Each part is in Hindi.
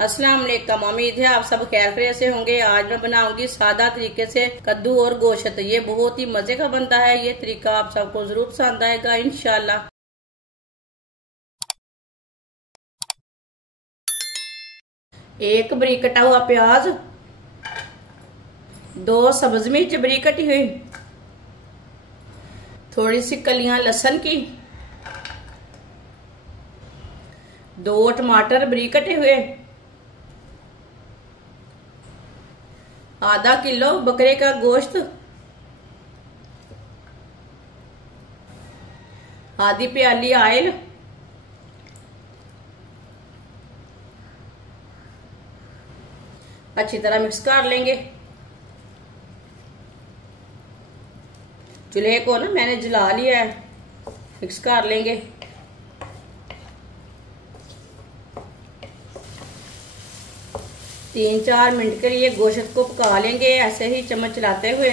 अस्सलाम वालेकुम। उम्मीद है आप सब खैर से होंगे। आज मैं बनाऊंगी सादा तरीके से कद्दू और गोश्त। ये बहुत ही मजे का बनता है। ये तरीका आप सबको जरूर पसंद आएगा इंशाल्लाह। एक बरीक कटा हुआ प्याज, 2 सब्ज मिर्च बरीक कटी हुई, थोड़ी सी कलियां लहसुन की, 2 टमाटर बरीक कटे हुए, आधा किलो बकरे का गोश्त, आधी प्याली ऑयल, अच्छी तरह मिक्स कर लेंगे। चूल्हे को ना मैंने जला लिया है, मिक्स कर लेंगे। तीन चार मिनट के लिए गोश्त को पका लेंगे ऐसे ही चम्मच चलाते हुए।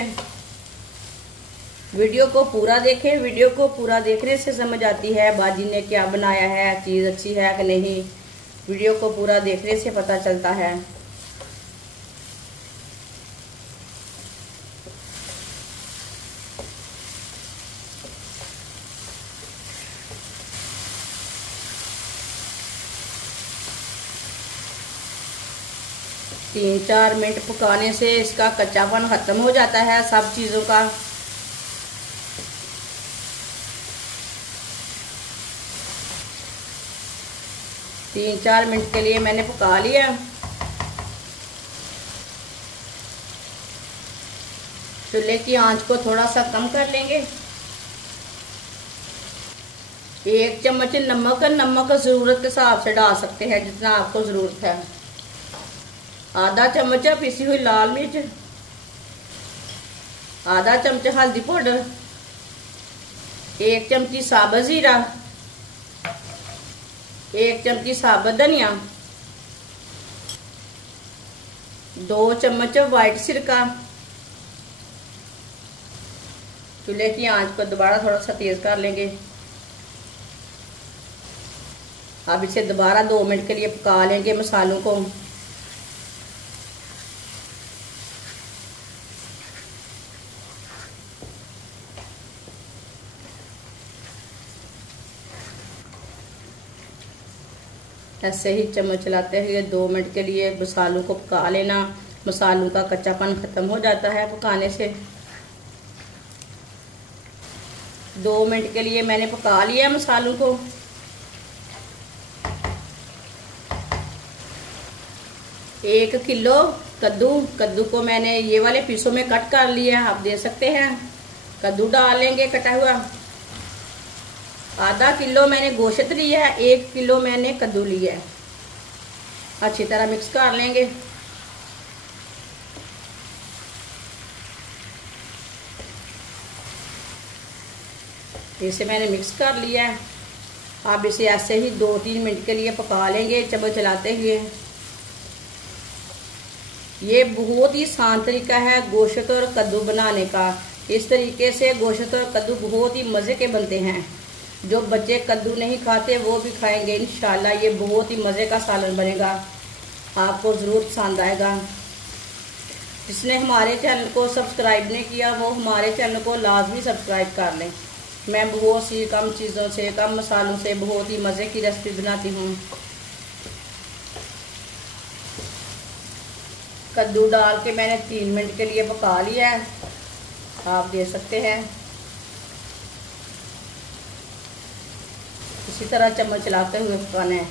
वीडियो को पूरा देखें। वीडियो को पूरा देखने से समझ आती है बाजी ने क्या बनाया है, चीज अच्छी है कि नहीं। वीडियो को पूरा देखने से पता चलता है। तीन चार मिनट पकाने से इसका कच्चापन खत्म हो जाता है सब चीजों का। तीन चार मिनट के लिए मैंने पका लिया। चूल्हे की आंच को थोड़ा सा कम कर लेंगे। 1 चम्मच नमक जरूरत के हिसाब से डाल सकते हैं जितना आपको जरूरत है। आधा चम्मच पिसी हुई लाल मिर्च, आधा चमचा हल्दी पाउडर, 1 चमची साबुत जीरा, 1 चमची साबुत धनिया, 2 चम्मच व्हाइट सिरका। चूल्हे की आंच को दोबारा थोड़ा सा तेज कर लेंगे। अब इसे दोबारा 2 मिनट के लिए पका लेंगे मसालों को। ऐसे ही चम्मच चलाते हुए 2 मिनट के लिए मसालों को पका लेना। मसालों का कच्चापन खत्म हो जाता है पकाने से। 2 मिनट के लिए मैंने पका लिया मसालों को। एक किलो कद्दू को मैंने ये वाले पीसों में कट कर लिया, आप देख सकते हैं। कद्दू डालेंगे कटा हुआ। आधा किलो मैंने गोश्त लिया है, 1 किलो मैंने कद्दू लिया है। अच्छी तरह मिक्स कर लेंगे। इसे मैंने मिक्स कर लिया है। अब इसे ऐसे ही 2-3 मिनट के लिए पका लेंगे चम्मच चलाते हुए। ये बहुत ही आसान तरीका है गोश्त और कद्दू बनाने का। इस तरीके से गोश्त और कद्दू बहुत ही मज़े के बनते हैं। जो बच्चे कद्दू नहीं खाते वो भी खाएंगे इंशाल्लाह। ये बहुत ही मज़े का सालन बनेगा, आपको ज़रूर पसंद आएगा। जिसने हमारे चैनल को सब्सक्राइब नहीं किया वो हमारे चैनल को लाजमी सब्सक्राइब कर लें। मैं बहुत सी कम चीज़ों से, कम मसालों से बहुत ही मज़े की रेसिपी बनाती हूँ। कद्दू डाल के मैंने 3 मिनट के लिए पका लिया है, आप देख सकते हैं। इसी तरह चम्मच चलाते हुए पकाना है,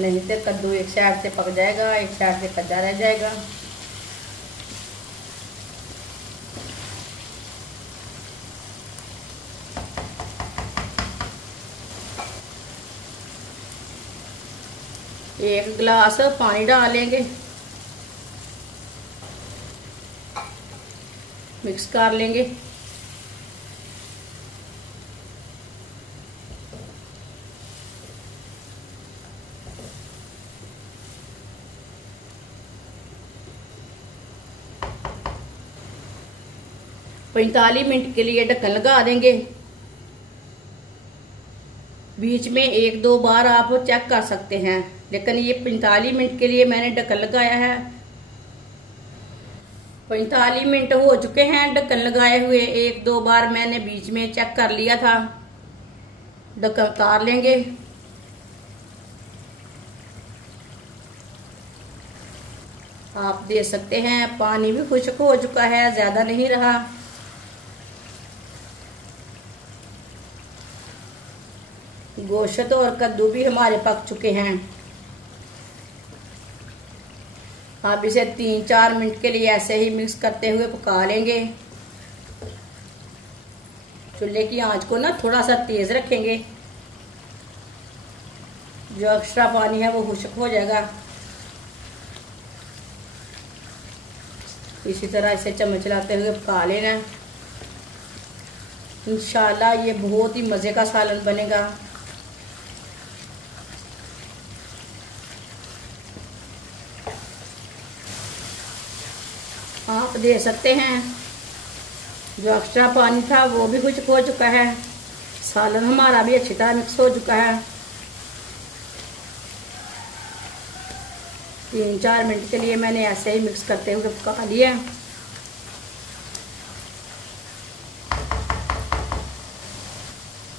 नहीं तो कद्दू एक साइड से पक जाएगा, एक साइड से कच्चा रह जाएगा। एक गिलास पानी डालेंगे, मिक्स कर लेंगे। तो 45 मिनट के लिए ढक्कन लगा देंगे। बीच में 1-2 बार आप चेक कर सकते हैं, लेकिन ये 45 मिनट के लिए मैंने ढक्कन लगाया है। 45 मिनट हो चुके हैं ढक्कन लगाए हुए। 1-2 बार मैंने बीच में चेक कर लिया था। ढक्कन उतार लेंगे। आप देख सकते हैं पानी भी खुश्क हो चुका है, ज्यादा नहीं रहा। गोश्त और कद्दू भी हमारे पक चुके हैं। आप इसे 3-4 मिनट के लिए ऐसे ही मिक्स करते हुए पका लेंगे। चूल्हे की आंच को ना थोड़ा सा तेज रखेंगे, जो एक्स्ट्रा पानी है वो खुश्क हो जाएगा। इसी तरह इसे चम्मच चलाते हुए पका लेना। इंशाल्लाह ये बहुत ही मजे का सालन बनेगा। आप देख सकते हैं जो एक्स्ट्रा पानी था वो भी खुश्क हो चुका है। सालन हमारा भी अच्छी तरह मिक्स हो चुका है। 3-4 मिनट के लिए मैंने ऐसे ही मिक्स करते हुए पका लिया।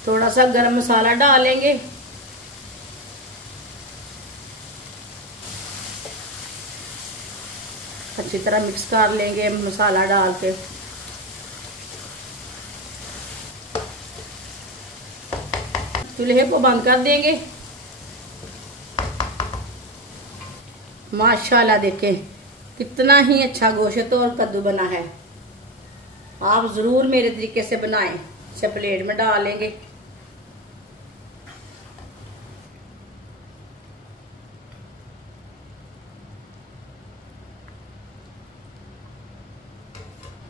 थोड़ा सा गरम मसाला डालेंगे। अच्छी तरह मिक्स कर लेंगे मसाला डाल के। चूल्हे को बंद कर देंगे। माशाल्लाह देखें कितना ही अच्छा गोश्त और कद्दू बना है। आप जरूर मेरे तरीके से बनाएं। इसे प्लेट में डाल लेंगे।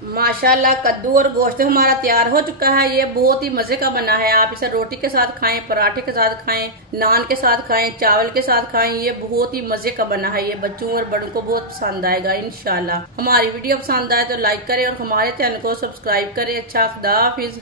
माशाल्लाह कद्दू और गोश्त हमारा तैयार हो चुका है। ये बहुत ही मजे का बना है। आप इसे रोटी के साथ खाएं, पराठे के साथ खाएं, नान के साथ खाएं, चावल के साथ खाएं। ये बहुत ही मजे का बना है। ये बच्चों और बड़ों को बहुत पसंद आएगा इंशाल्लाह। हमारी वीडियो पसंद आए तो लाइक करें और हमारे चैनल को सब्सक्राइब करें। अच्छा, खुदा हाफिज।